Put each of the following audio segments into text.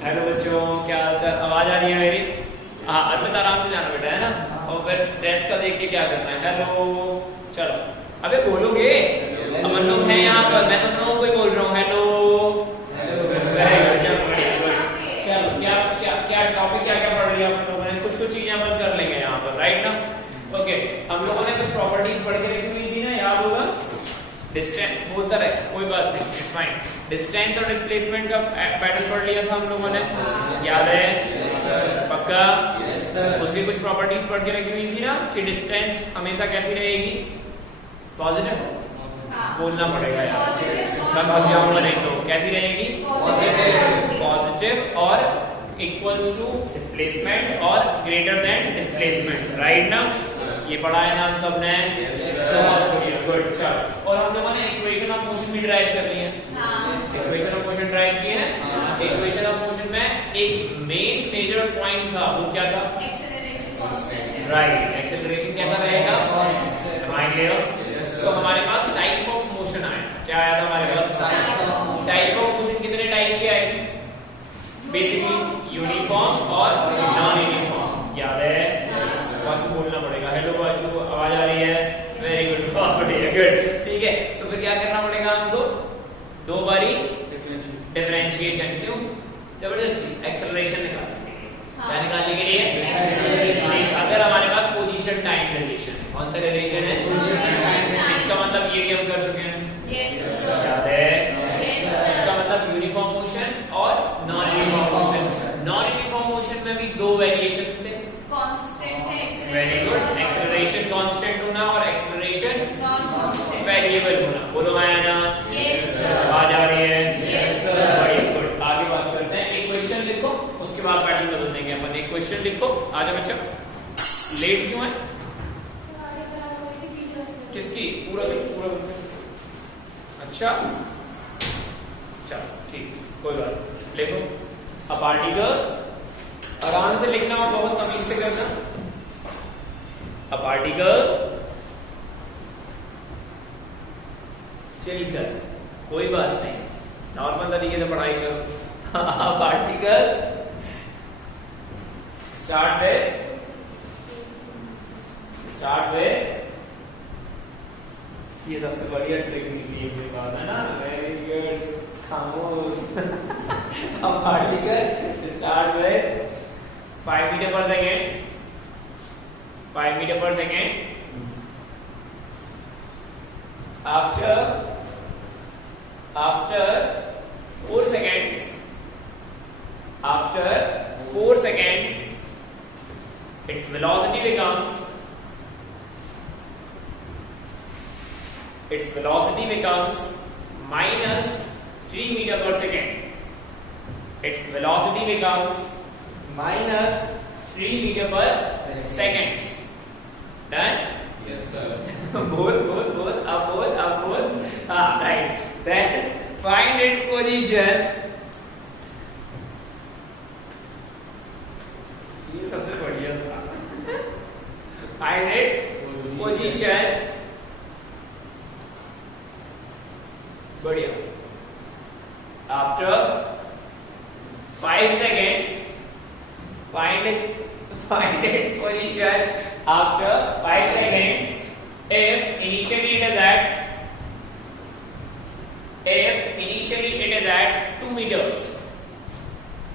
Hello बच्चों, क्या हाल चाल? आवाज आ रही है मेरी? हाँ, अर्पित आराम से जाना बेटा, है ना? और फिर टेस्ट का देख के क्या करना है। हेलो, चलो। अबे बोलोगे? अपन लोग हैं यहाँ पर, मैं तुम लोगों को ही बोल रहा हूँ। हेलो, चलो। क्या क्या क्या टॉपिक क्या क्या पढ़ लिया अपन लोगों ने? कुछ कुछ चीजें अपन कर लेंगे यहाँ पर, राइट ना? ओके, हम लोगों ने कुछ प्रॉपर्टीज पढ़ के रखी हुई थी ना, याद होगा? डिस्टेंस बोलता रहे, कोई बात नहीं, इट्स फाइन। डिस्टेंस और डिस्प्लेसमेंट का पैटर्न पढ़ लिया था हम लोगों ने, याद है? पक्का? उसकी कुछ प्रॉपर्टीज पढ़ के रखी हुई थी ना कि डिस्टेंस हमेशा कैसी रहेगी? पॉजिटिव बोलना पड़ेगा यार, मैं भाग जाऊंगा नहीं तो। कैसी रहेगी? पॉजिटिव और इक्वल्स टू डिस्प्लेसमेंट और ग्रेटर देन डिस्प्लेसमेंट, राइट ना? ये पढ़ा है ना हम सब ने? गुड, चलो। और हम लोगों ने इक्वेशन ऑफ मोशन भी ड्राइव कर ली है। इक्वेशन ऑफ मोशन ड्राइव की है। इक्वेशन ऑफ मोशन में एक मेन मेजर पॉइंट था, वो क्या था? Acceleration constant. राइट, एक्सेलरेशन कैसा रहेगा? माइंड ले तो हमारे पास टाइप ऑफ मोशन आया। क्या आया था हमारे पास? टाइप ऑफ मोशन कितने टाइप के आए? बेसिकली यूनिफॉर्म और नॉन यूनिफॉर्म, याद है? वाशु बोलना पड़ेगा। हेलो वाशु, आवाज आ रही है? वेरी गुड, बहुत बढ़िया, गुड। ठीक है, तो फिर क्या करना पड़ेगा हमको? दो बारी डिफरेंशिएशन। क्यों? जबरदस्ती एक्सेलरेशन निकालने के लिए। क्या निकालने के लिए? अगर हमारे पास पोजीशन टाइम रिलेशन है। कौन सा रिलेशन है? इसका मतलब ये भी हम कर चुके हैं, याद है? इसका मतलब यूनिफॉर्म मोशन और non uniform motion. Non uniform motion में भी दो वेरिएशंस थे। कांस्टेंट है acceleration. Very good, acceleration constant होना और एक्सेलरेशन नॉन कांस्टेंट वेरिएबल होना। बोलो आया ना? Yes sir. आवाज आ रही है? Yes sir. बड़ी गुड। आगे बात करते हैं। एक क्वेश्चन लिखो, उसके बाद पैटर्न बदल देंगे अपन। एक क्वेश्चन लिखो। आजा बच्चा, लेट क्यों है? किसकी? पूरा अच्छा, चलो ठीक, कोई बात नहीं। लिखो। अ पार्टिकल, आराम से लिखना और बहुत तमीज से करना। अ पार्टिकल, चलिए कोई बात नहीं, नॉर्मल तरीके से पढ़ाई करो। अ पार्टिकल स्टार्ट with ये सबसे बढ़िया ट्रिक निकली है, बात है ना? वेरी गुड, खामोश। A particle start with 5 meter per second, 5 meter per second. After 4 seconds, after 4 seconds, its velocity becomes minus 3 meter per second. Its velocity becomes minus 3 meter per second. Done? Yes, sir. बोल, अब बोल. हाँ, right. Then find its position. ये सबसे बढ़िया था. Find its position. बढ़िया. After 5 seconds, find its position after 5 seconds. If initially it is at 2 meters.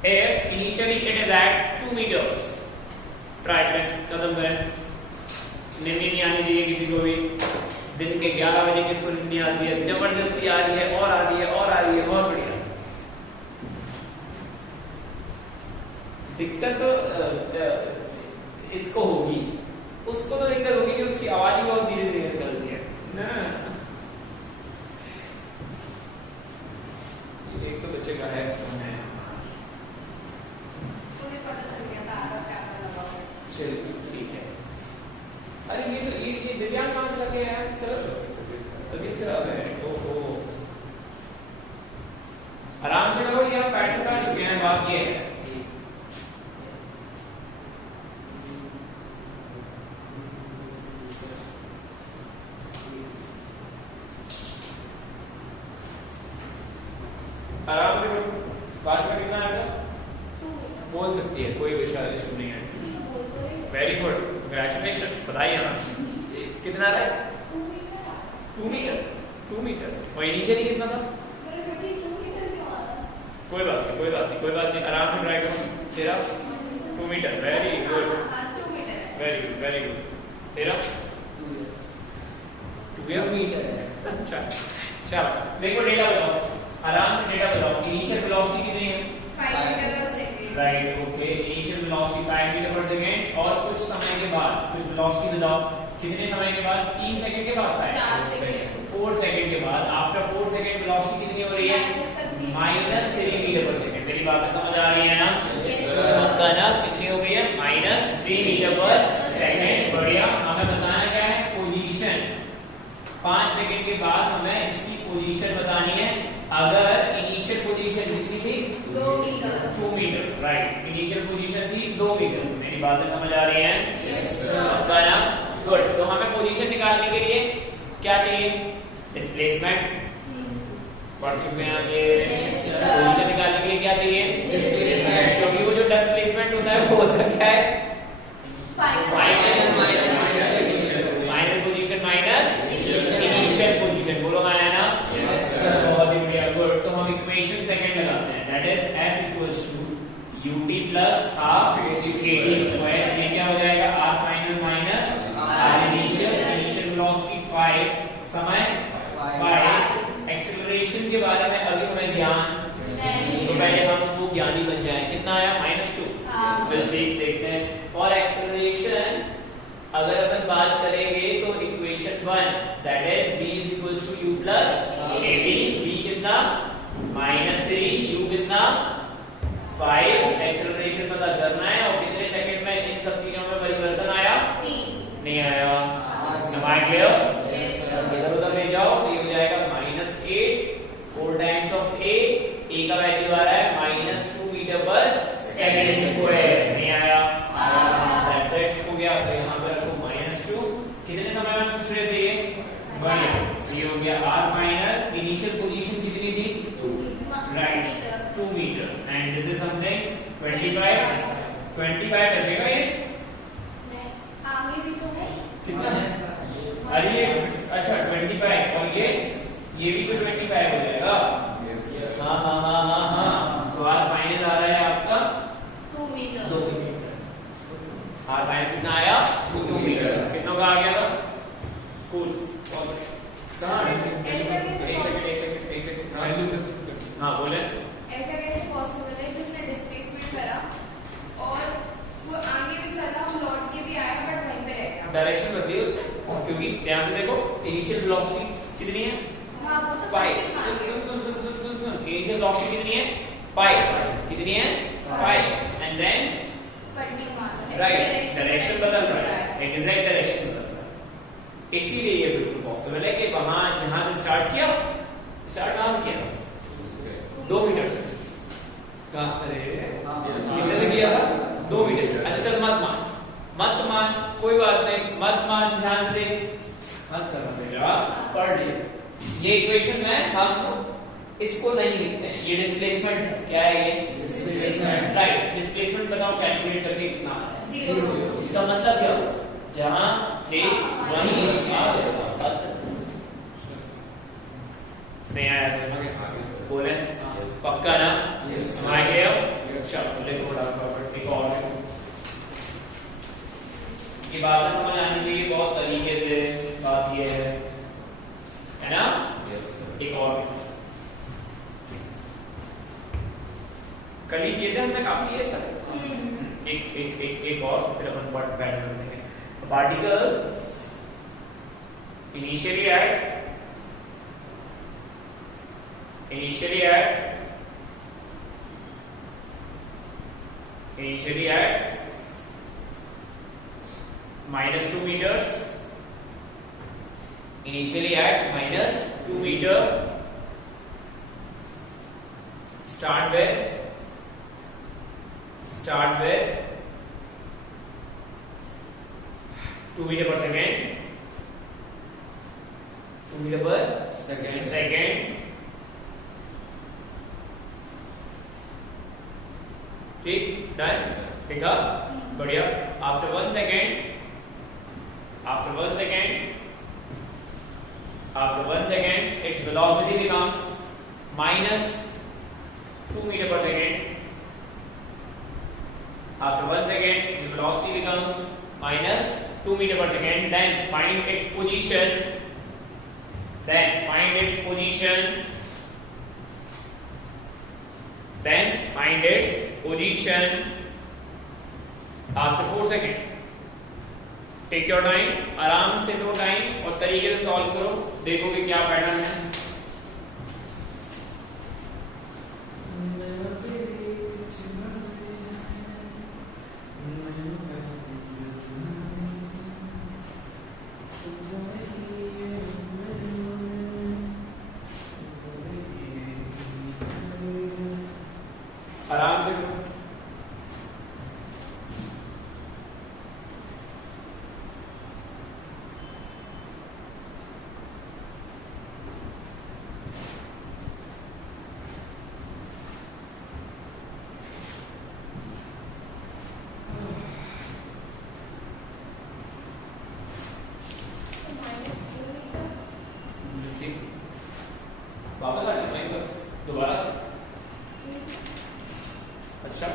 If initially it is at 2 meters. Try करें, खत्म करें. नींद नहीं आनी चाहिए किसी को भी. दिन के 11 बजे किसको नींद नहीं आती है? जबरदस्ती आ रही है और आ रही है, बहुत बढ़िया. दिक्कत तो इसको होगी, उसको तो दिक्कत होगी कि उसकी आवाज ही बहुत धीरे धीरे निकलती है ना. एक तो बच्चे का है, मुझे पता चल गया था आज आप क्या लगा हुआ है। चलिए ठीक है. अरे ये तो ये दिव्यांग कहाँ से लगे यार? तबीयत खराब है. ओहो, आराम से करो. ये पैटर्न का चुके हैं. बात ये है, आराम से करो. पास में कितना आएगा? बोल सकती है, कोई विषय इशू नहीं है। वेरी गुड, कंग्रेचुलेशंस, बधाई है। कितना रहा है? 2 मीटर। 2 मीटर। और इनिशियली कितना था? कोई बात नहीं, कोई बात नहीं, कोई बात नहीं, आराम से ट्राई करो। तेरा 2 metre. Very good, very good, very good. तेरा 2 मीटर है। अच्छा, चलो देखो डेटा बताओ, आराम से डेटा बताओ। इनिशियल वेलोसिटी कितनी है? 5 metre per second. Right, okay. Initial velocity 5 metre per second, और कुछ समय के बाद कुछ वेलोसिटी बताओ, कितने समय के बाद? 3 सेकंड के बाद शायद 4 सेकंड के बाद। आफ्टर 4 सेकंड वेलोसिटी कितनी हो रही है? -3 मीटर पर सेकंड। मेरी बात समझ आ रही है ना? पक्का ना? कितनी हो गई है? -3 मीटर पर सेकंड। बढ़िया। हमें बताना क्या है? पोजीशन। 5 सेकंड के बाद हमें इसकी पोजीशन बतानी है। अगर इनिशियल पोजीशन कितनी थी? 2 metre. 2 metre, right. Initial position थी 2 मीटर। मेरी बातें समझ आ रही हैं? पक्का ना? गुड। तो हमें पोजीशन निकालने के लिए क्या चाहिए? डिस्प्लेसमेंट। पढ़ चुके हैं आप ये? पोजीशन निकालने के लिए क्या चाहिए? डिस्प्लेसमेंट। क्योंकि वो जो डिस्प्लेसमेंट होता है वो होता क्या है? Final position minus initial position. बोलो हाँ है ना? बहुत ही बढ़िया, गुड। तो हम इक्वेशन सेकंड लगाते हैं, that is s equals to ut plus half kt square. ये क्या हो जाएगा? r final minus r initial. Initial velocity 5, समय 5। एक्सेलरेशन के बारे में अभी हमें ज्ञान नहीं, तो पहले हम वो ज्ञानी बन जाए। कितना आया? -2। फिर देखते हैं। फॉर एक्सेलरेशन अगर अपन बात करेंगे तो equation 1 that is v is equals to u plus kt। v कितना? -3, u कितना? 5। एक्सेलरेशन पता करना है, और कितने सेकंड में इन सब चीजों में परिवर्तन आया? 3 नहीं आया। Number clear? इधर उधर ले जाओ तो ये हो जाएगा -8, 4 टाइम्स ऑफ a। a का वैल्यू आ रहा है -2 मीटर पर सेकंड स्क्वायर। नहीं आया? दैट्स इट, हो गया। तो यहां पर रखो -2। कितने समय में पूछ रहे थे ये? बढ़िया, ये हो गया r फाइनल। इनिशियल पोजीशन कितनी थी? Right, 2 metre. And this is something 25 बचेगा ये। आगे भी तो है। कितना है? अरे ये अच्छा 25, और ये भी तो 25 हो जाएगा। हाँ हाँ हाँ हाँ हाँ। तो r फाइनल आ रहा है आपका 2 मीटर। 2 मीटर। r फाइनल कितना आया? 2 मीटर। कितना का आ गया था? कूल। कहाँ? एक सेकंड। हाँ बोले। ऐसा कैसे पॉसिबल है कि उसने डिस्प्लेसमेंट करा और वो आगे भी चला और लौट के भी आया, बट वहीं पे रह गया? डायरेक्शन बदली उसने, क्योंकि ध्यान से देखो इनिशियल वेलोसिटी कितनी है? हाँ, वो तो 5। सुन। इनिशियल वेलोसिटी कितनी है? 5। कितनी है? 5। एंड देन राइट, डायरेक्शन बदल रहा है, एग्जैक्ट डायरेक्शन बदल रहा है। इसीलिए ये बिल्कुल पॉसिबल है कि वहां जहां से स्टार्ट किया, स्टार्ट कहां से किया? 2 मीटर से। कितने से किया था? 2 मीटर से। अच्छा चल मत मान, कोई बात नहीं, मत मान, ध्यान से देख, मत करना बेटा, पढ़ ले। ये इक्वेशन में हम इसको नहीं लिखते हैं, ये डिस्प्लेसमेंट है। क्या है ये? डिस्प्लेसमेंट। राइट, डिस्प्लेसमेंट बताओ कैलकुलेट करके कितना आ रहा है? 0। इसका मतलब क्या हुआ? जहां थे वहीं आ जाएगा। नहीं आया समझ? बोले पक्का ना? आ गया? चलो लिखो प्रॉपर्टी को। और ये बातें समझ आनी चाहिए बहुत तरीके से। बात ये है ना? एक और कल ही किए थे हमने काफी ये सारे। एक और फिर अपन पैटर्न कर देंगे। Particle initially at -2 meters. Initially at -2 meter. Start with 2 meter per second. 2 meter per second. ठीक, डन, देखा, बढ़िया। After 1 second its velocity becomes minus 2 meter per second. After 1 second its velocity becomes minus 2 meter per second. Then find its position. After 4 seconds. Take your time, आराम से लो time और तरीके से solve करो, देखोगे क्या पैटर्न है। आराम से वापस आ जाए दोबारा से। अच्छा,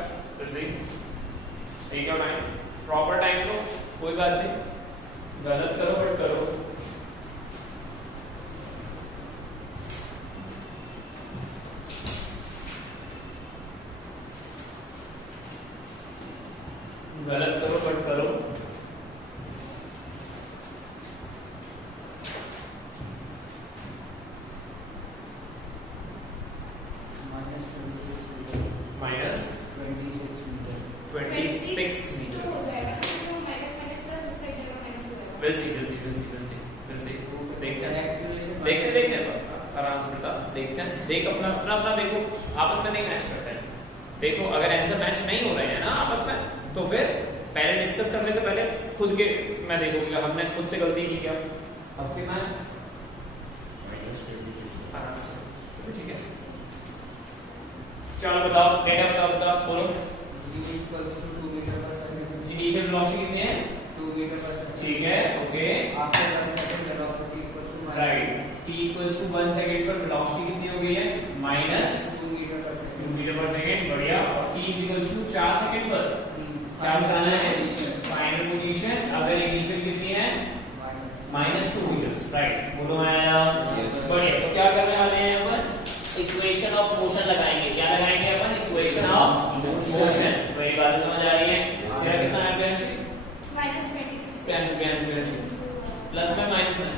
ठीक है टाइम, प्रॉपर टाइम लो, कोई बात नहीं, गलत करो बट करो। गलत करो बट करो। Minus 26 metre. विल सी देखते हैं आराम से बेटा, देखते हैं, देख अपना देखो, आपस में नहीं मैच करते हैं। देखो अगर आंसर मैच नहीं हो रहे हैं ना आपस में, तो फिर पहले डिस्कस करने से पहले खुद के मैं देखूंगा हमने खुद से गलती की क्या। अब फिर मैं आराम से, ठीक है, चलो बताओ, डेटा बताओ बोलो। इनिशियल वेलोसिटी कितनी है? 2 मीटर पर सेकंड। ठीक है, okay. After 1 second velocity equals to right, t equals to 1 second पर वेलोसिटी कितनी हो गई है? Minus 2 metre per second. 2 metre per second, बढ़िया। और t इक्वल्स टू 4 सेकंड पर क्या बताना है? Final position. अगर इनिशियल कितनी है? माइनस 2 मीटर, राइट, बोलो आया, बढ़िया। तो क्या करने वाले हैं अपन? इक्वेशन ऑफ मोशन लगाएंगे। क्या लगाएंगे अपन? Equation of motion. मेरी बात समझ आ रही है? क्या कितना है प्रियांशु? प्रियांशु प्लस में माइनस में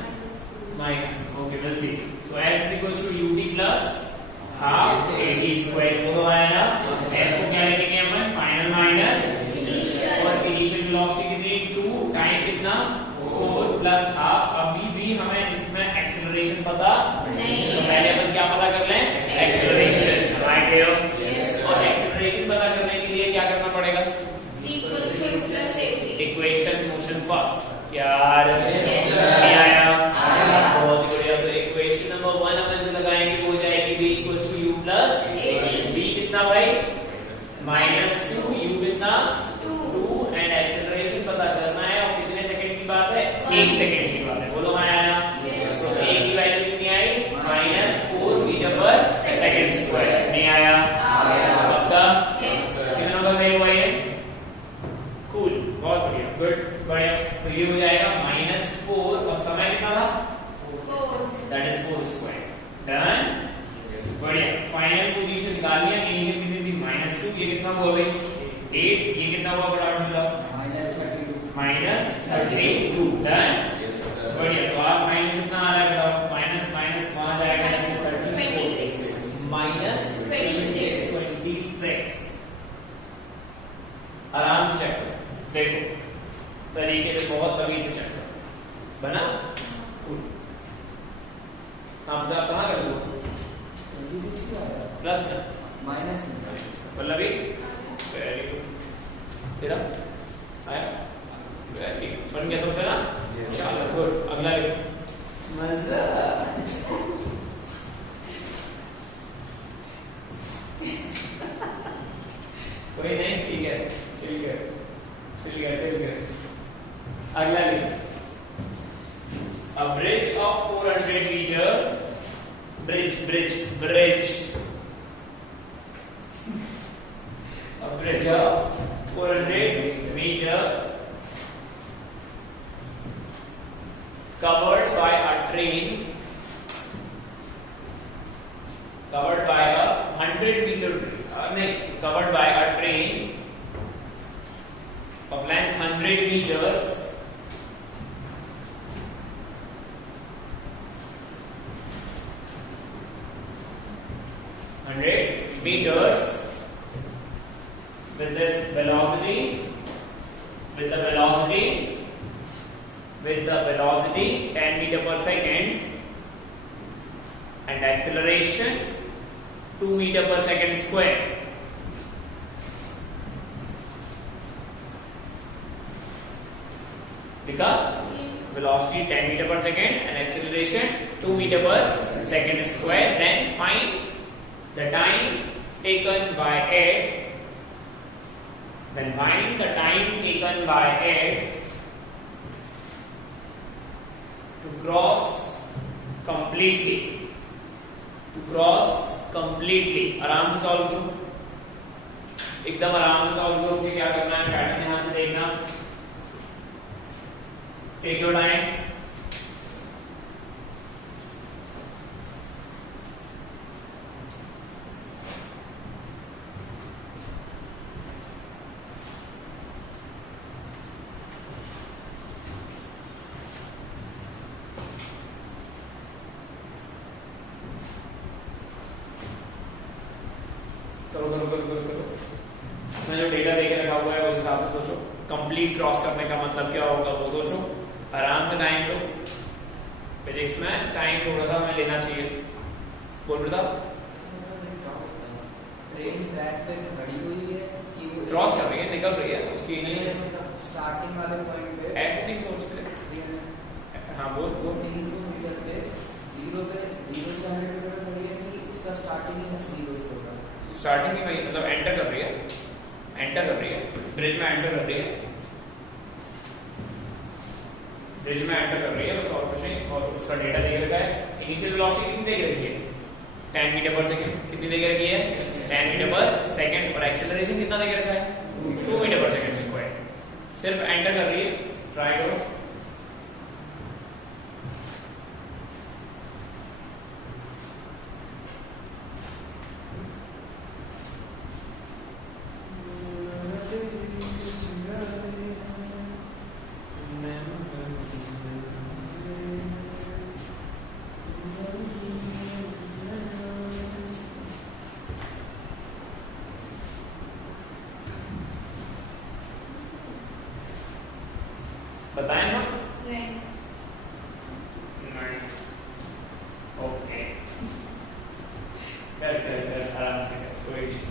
minus, okay, will see. So s is equals to ut plus half at square. बोलो आया, s को क्या लिखेंगे अपन? फाइनल माइनस और इनिशियल वेलोसिटी कितनी? 2 टाइम कितना? 4 प्लस हाफ। अभी भी हमें इसमें एक्सेलरेशन पता नहीं, तो पहले अपन क्या पता कर लें? Acceleration, right clear? और एक्सेलरेशन पता करने के लिए क्या करना पड़ेगा? Equation motion first. क्या आया? बहुत बढ़िया। तो इक्वेशन नंबर 1 अपन जो लगाएंगे वो हो जाएगी v equals to u plus v कितना भाई? -2, u कितना? 2 एंड एक्सेलरेशन पता करना है। और कितने सेकंड की बात है? 1 सेकंड की बात है। बोलो आया? तो a की वैल्यू कितनी आई? -4 मीटर पर सेकंड स्क्वायर। नहीं आया? पक्का? कितना का सही हुआ ये? कूल, बहुत बढ़िया, गुड, बढ़िया। तो ये हो जाएगा -4 और समय कितना था? 4, दैट इज 4 स्क्वायर। डन, बढ़िया। फाइनल पोजीशन निकाल लिया। इनिशियल कितनी थी? -2, ये कितना हुआ भाई? 8, ये कितना हुआ फटाफट से बताओ? -32, डन, बढ़िया। तो आप फाइनल कितना आ रहा है बताओ? माइनस माइनस वहां जाएगा -26। आराम से चेक करो, देखो तरीके से, बहुत तमीज से चेक करो। बना? हाँ बता, कहाँ कर दो? प्लस में माइनस पल्लवी, वेरी गुड। सिरा आया, वेरी गुड, बन गया, समझा ना? चलो गुड, अगला लिखो। मजा कोई नहीं, ठीक है, ठीक है, ठीक है, ठीक है। अगला लिख, a bridge of 400 meter, bridge, a bridge of 400 meter covered by a train, covered by a 100 meter नहीं, covered by a train of length 100 meters, with this velocity, with the velocity 10 meter per second and acceleration 2 meter per second square. लिखा, velocity 10 meter per second and acceleration 2 meter per second square. Then find the time taken by it. Then find the time taken by it to cross completely. आराम से solve करो, एकदम आराम से solve करो कि क्या करना है, पैटर्न ध्यान से देखना। Take your time. इसमें जो डेटा देके रखा हुआ है उस हिसाब से सोचो। कंप्लीट क्रॉस करने का मतलब क्या होगा वो सोचो, आराम से टाइम लो। फिजिक्स में टाइम थोड़ा सा हमें लेना चाहिए। बोल रहा ट्रेन ट्रैक पे खड़ी हुई है कि वो क्रॉस कर रही है, निकल रही है उसकी इनिशियल स्टार्टिंग वाले पॉइंट पे ऐसे नहीं सोचते। हाँ बोल 300 मीटर पे जीरो से 100 मीटर खड़ी है कि उसका स्टार्टिंग ही 0 से होगा। स्टार्टिंग ही वही, मतलब एंटर कर रही है, ब्रिज में एंटर कर रही है, बस और कुछ नहीं। और उसका डेटा दे रखा है। इनिशियल वेलोसिटी कितनी दे रखी है, 10 मीटर पर सेकंड। कितनी दे रखी है, 10 मीटर पर सेकंड। और एक्सेलरेशन कितना दे रखा है, 2 मीटर पर सेकंड स्क्वायर। सिर्फ एंटर कर रही है, ट्राई करो। बताएं हम? नहीं। ओके, कर आराम से कर, कोई इशू।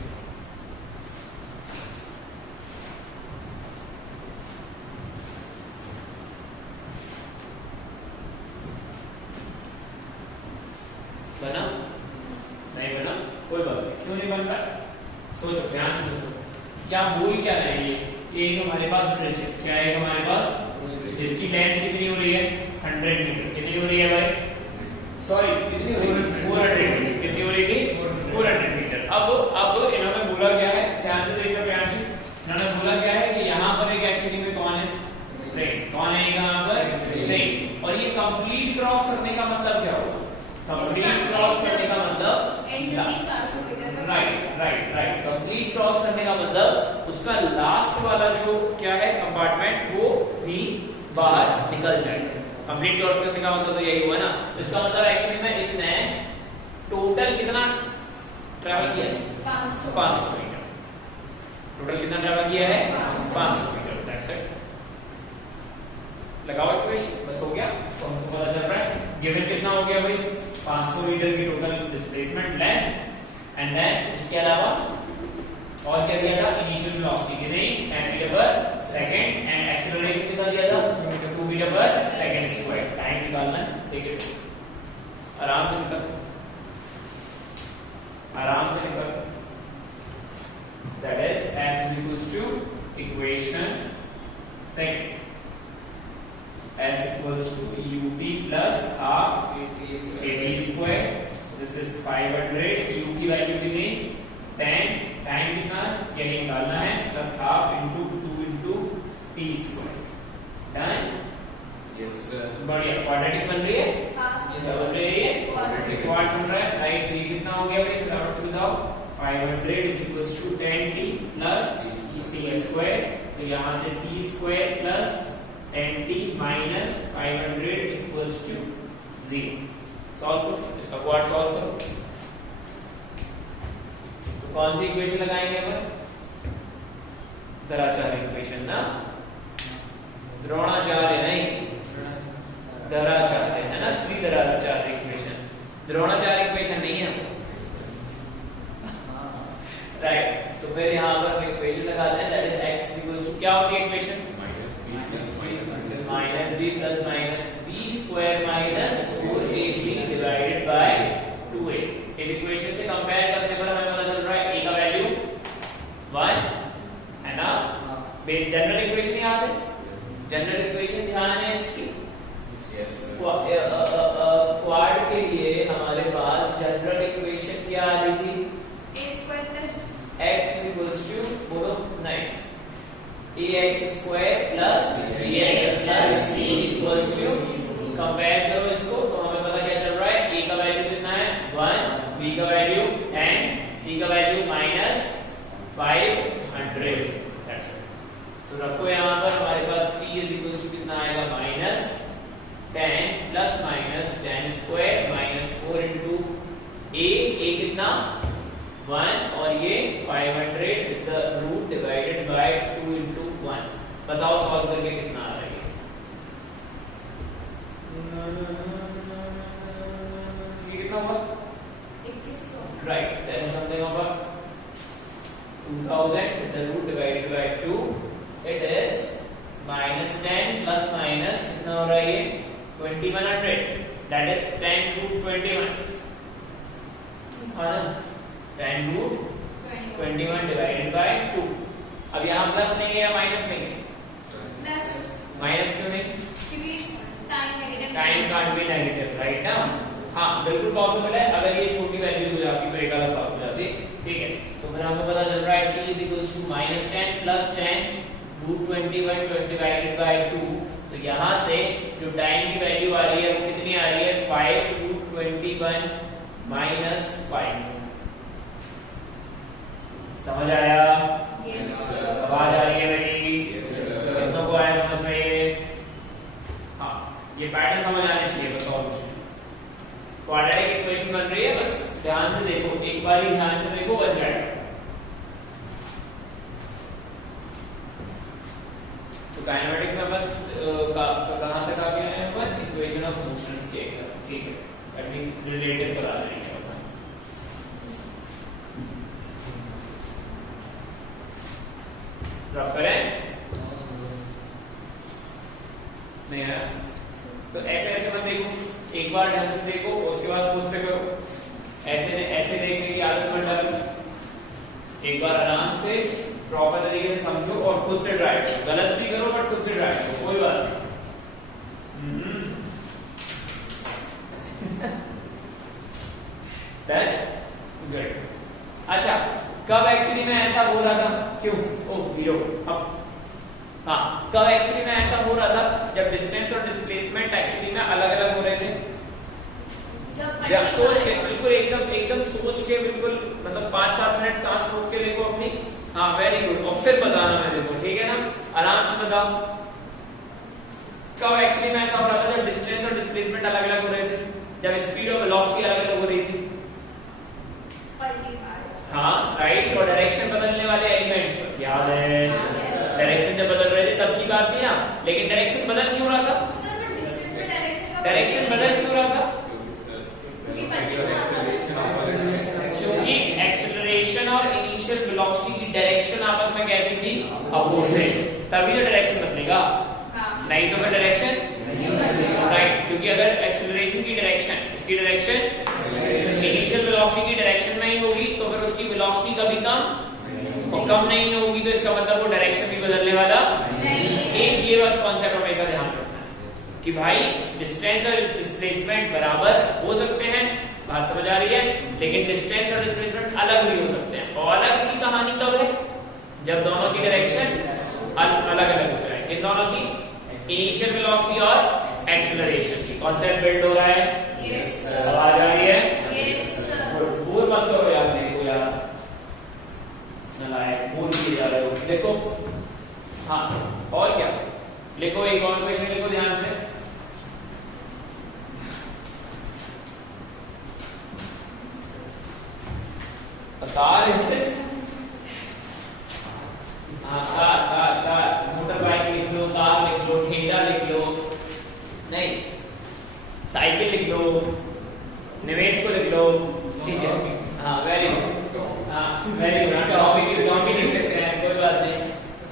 बना नहीं बना, कोई बात नहीं। क्यों नहीं बनता, सोचो, ध्यान से सोचो। क्या बोल क्या रहे हैं ये? एक हमारे पास ब्रिज है, क्या है हमारे पास, जिसकी लेंथ कितनी हो रही है, 100 मीटर। कितनी हो रही है भाई, सॉरी कितनी हो रही है, 400 मीटर। कितनी हो रही थी, 400 मीटर। अब इन्होंने बोला क्या है, ध्यान से देखो प्रियांशु, इन्होंने बोला क्या है कि यहाँ पर एक एक्चुअली में कौन है, ट्रेन। कौन है यहाँ पर, ट्रेन। और ये कंप्लीट क्रॉस करने का मतलब क्या होगा, कंप्लीट क्रॉस करने का मतलब राइट। कंप्लीट क्रॉस करने का मतलब उसका लास्ट वाला जो क्या है कंपार्टमेंट वो भी बाहर निकल जाएगा। कंप्लीट क्रॉस करने का मतलब तो यही हुआ ना। इसका मतलब एक्चुअली में इसने टोटल कितना ट्रैवल किया है, 500 मीटर। टोटल कितना ट्रैवल किया है, 500 मीटर। That's it. लगाओ इक्वेशन, बस हो गया, पता चल रहा है। गिवन कितना हो गया भाई, 500 मीटर की total displacement length. And then इसके अलावा और क्या दिया था, इनिशियल वेलोसिटी कितनी, 10 metre per second. And acceleration कितना दिया था, 2 metre per second square. Time निकालना है, देखिए आराम से निकल, आराम से निकल। That is as equation second s equals to ut plus half at square, this is 500, u की वैल्यू कितनी 10, टाइम कितना यही निकालना है, plus half into 2 into t square. Done? Yes sir. बढ़िया। क्वाड्रेटिक बन रही है, क्या बन रही है? क्वाड बन रहा है, राइट। तो ये कितना हो गया भाई, फटाफट से बताओ। 500 is equals to 10t plus t square, तो यहाँ से t square plus 10t minus 500 equals to 0। Solve करो इसका, क्वाड सॉल्व करो। तो कौन सी इक्वेशन लगाएंगे अपन? द्रोणाचार्य इक्वेशन ना, द्रोणाचार्य नहीं, द्रोणाचार्य है ना, श्री द्रोणाचार्य इक्वेशन, द्रोणाचार्य इक्वेशन नहीं है, राइट। तो फिर यहाँ पर हम इक्वेशन लगाते हैं, that is x equals to, क्या होती है equation? Minus b plus minus b square minus 4ac divided by 2a। इस इक्वेशन से कंपेयर करने पर हमें पता चल रहा है a का वैल्यू 1 है ना। जनरल इक्वेशन याद है, जनरल इक्वेशन ध्यान है इसकी। Yes sir. क्वाड के लिए हमारे पास जनरल इक्वेशन क्या आ रही थी? a square plus x equals to, बोलो नहीं, ax square plus bx plus c equals to, compare करो इसको तो हमें पता क्या चल रहा है, a का वैल्यू कितना है 1, b का वैल्यू 10, c का वैल्यू माइनस 500। That's it. तो रखो यहाँ पर हमारे पास t इज इक्वल्स टू कितना आएगा, minus 10 plus minus 10 square minus 4 into a कितना 1 और ये 500 with the root divided by 2 into 1। बताओ सॉल्व करके कितना आ रहा है? ये कितना होगा? 2100। Right, that is something of 2000 with the root divided by 2, it is minus 10 plus minus कितना हो रहा है ये 2100, दैट इज 10 रूट 21 है ना, 10 रूट 21 डिवाइडेड बाय 2। अब यहाँ प्लस नहीं है या माइनस नहीं है? प्लस। माइनस क्यों नहीं? क्योंकि time negative, time can't be negative, right ना। हाँ बिल्कुल पॉसिबल है, अगर ये छोटी वैल्यू हो जाती तो एक अलग बात हो जाती, ठीक है। तो फिर हमें पता चल रहा है t is equals to minus 10 plus 10 root 21 divided by 2। तो यहाँ से जो टाइम की वैल्यू आ रही है वो कितनी आ रही है, 5 रूट 21 माइनस 5। समझ आया? यस आवाज आ रही है मेरी? कितनों को आया समझ में ये? हाँ, ये पैटर्न समझ आने चाहिए बस, और कुछ नहीं। क्वाड्रेटिक इक्वेशन बन रही है, बस ध्यान से देखो, एक बार ही ध्यान से देखो, बन जाएगा। तो काइनेमेटिक में अपन कहाँ तक आ गए हैं अपन? इक्वेशन ऑफ मोशंस के, ठीक है, दैट मींस रिलेटिव बता रहे हैं। रफ करें? नहीं है? तो ऐसे ऐसे मत देखो, एक बार ढंग से देखो, उसके बाद खुद से करो। ऐसे देखने की आदत मत डालो, एक बार आराम से प्रॉपर तरीके से समझो और खुद से ट्राई करो। गलत भी करो बट खुद से ट्राई करो, कोई बात नहीं। गुड। अच्छा, कब एक्चुअली में ऐसा हो रहा था? क्यों? ओह जीरो। अब हाँ, कब एक्चुअली में ऐसा हो रहा था? जब डिस्टेंस और डिस्प्लेसमेंट एक्चुअली में अलग अलग हो रहे थे। जब सोच के बिल्कुल एकदम सोच के बिल्कुल, मतलब 5-7 मिनट सांस रोक के देखो अपनी। हाँ वेरी गुड, और फिर बताना मेरे को, ठीक है ना, आराम से बताओ कब एक्चुअली में ऐसा हो रहा था जब डिस्टेंस और डिस्प्लेसमेंट अलग अलग हो रहे थे, जब स्पीड और वेलोसिटी अलग अलग हो रही थी। हाँ राइट, और डायरेक्शन बदलने वाले एलिमेंट्स पर याद है, डायरेक्शन जब बदल रहे थे तब की बात थी ना। लेकिन डायरेक्शन बदल क्यों रहा था? डायरेक्शन बदल क्यों रहा था? क्योंकि एक्सेलरेशन और इनिशियल वेलोसिटी की डायरेक्शन आपस में कैसी थी? अपोजिट, तभी तो डायरेक्शन बदलेगा, नहीं तो फिर डायरेक्शन राइट। क्योंकि अगर एक्सेलरेशन की डायरेक्शन, इसकी डायरेक्शन इनिशियल वेलोसिटी की डायरेक्शन में ही होगी तो फिर उसकी वेलोसिटी कभी कम और कम नहीं होगी तो इसका मतलब वो डायरेक्शन भी बदलने वाला एक ये बस कॉन्सेप्ट हमेशा ध्यान रखना है कि भाई डिस्टेंस और डिस्प्लेसमेंट बराबर हो सकते हैं, बात समझ आ रही है, लेकिन डिस्टेंस और डिस्प्लेसमेंट अलग भी हो सकते हैं। और अलग की कहानी कब है? जब दोनों की डायरेक्शन अलग अलग हो जाए। किन दोनों की? इनिशियल वेलोसिटी और एक्सेलरेशन की। कॉन्सेप्ट बिल्ड हो रहा है? आवाज आ रही है? बोल मत करो यार, मेरे को यार नलायक बोल किए जा रहे हो। देखो हाँ, और क्या लिखो, एक और क्वेश्चन लिखो ध्यान से। कार मोटर बाइक लिख लो, कार लिख लो, ठेला लिख लो, नहीं साइकिल लिख लो, निवेश को लिख लो, ठीक है? हाँ वेरी गुड, हाँ वेरी गुड। डॉमी लिख सकते हैं, कोई बात नहीं।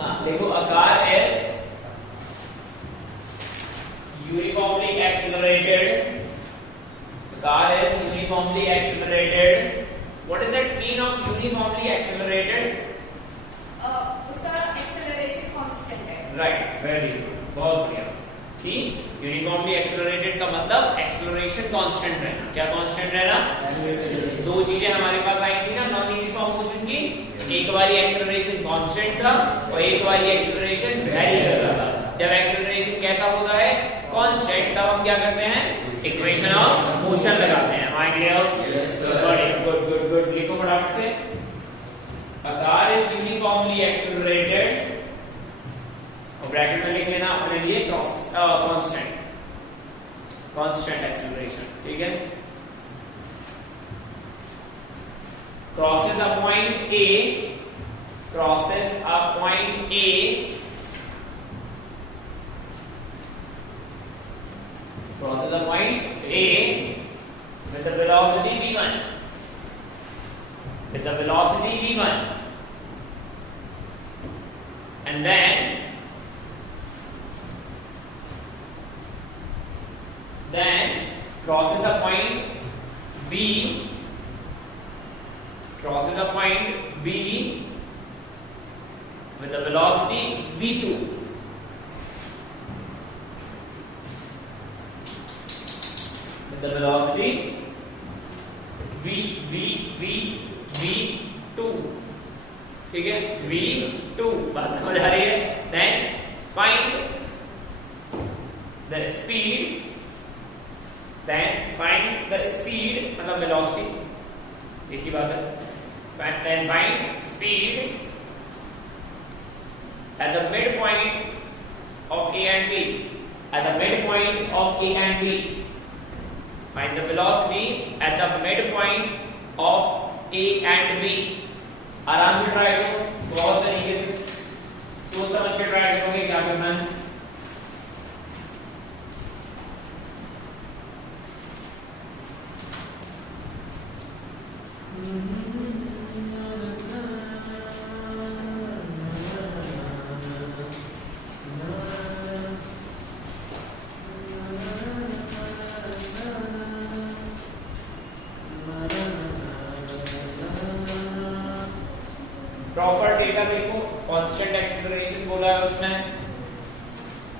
हाँ देखो, a car is uniformly accelerated. The car is uniformly accelerated. What does that mean of uniformly accelerated? उसका acceleration constant है। Right, very good, बहुत बढ़िया। कि uniformly accelerated का मतलब acceleration constant रहना। क्या constant रहना? दो चीजें हमारे पास आई थी ना नॉन यूनिफॉर्म मोशन की, एक बारी acceleration constant था और एक बारी acceleration vary कर रहा था। जब acceleration कैसा होता है? constant, तब हम क्या करते हैं? इक्वेशन ऑफ मोशन लगाते हैं। Am I clear? Good. लिखो फटाफट से। A car is uniformly accelerated, और ब्रैकेट में लिख लेना अपने लिए कांस्टेंट एक्सेलरेशन, ठीक है? Crosses a point A, crosses a point A, crosses a point A with the velocity v1, with the velocity v1, and then crosses a point B, crosses a point B with the velocity v2, with the velocity v2, ठीक है? v2, बात समझ आ रही है? Then find the speed, मतलब velocity, एक ही बात है। Then find speed at the midpoint of A and B. At the midpoint of A and B. Find the velocity at the midpoint of A and B. आराम से try करो, बहुत तरीके से सोच समझ के ट्राई करोगे क्या करना है। प्रॉपर डेटा देखो, कांस्टेंट एक्सेलरेशन बोला है उसने,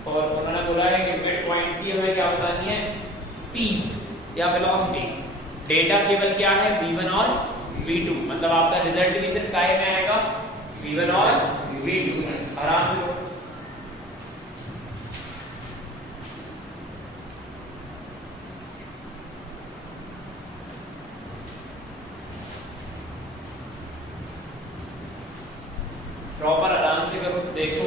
और उन्होंने बोला है कि मिड पॉइंट की हमें क्या बतानी है? स्पीड या वेलोसिटी। डेटा केवल क्या है? v1 और v2, मतलब आपका रिजल्ट भी सिर्फ काय में आएगा? v1 और v2। आराम से प्रॉपर आराम से करो, देखो।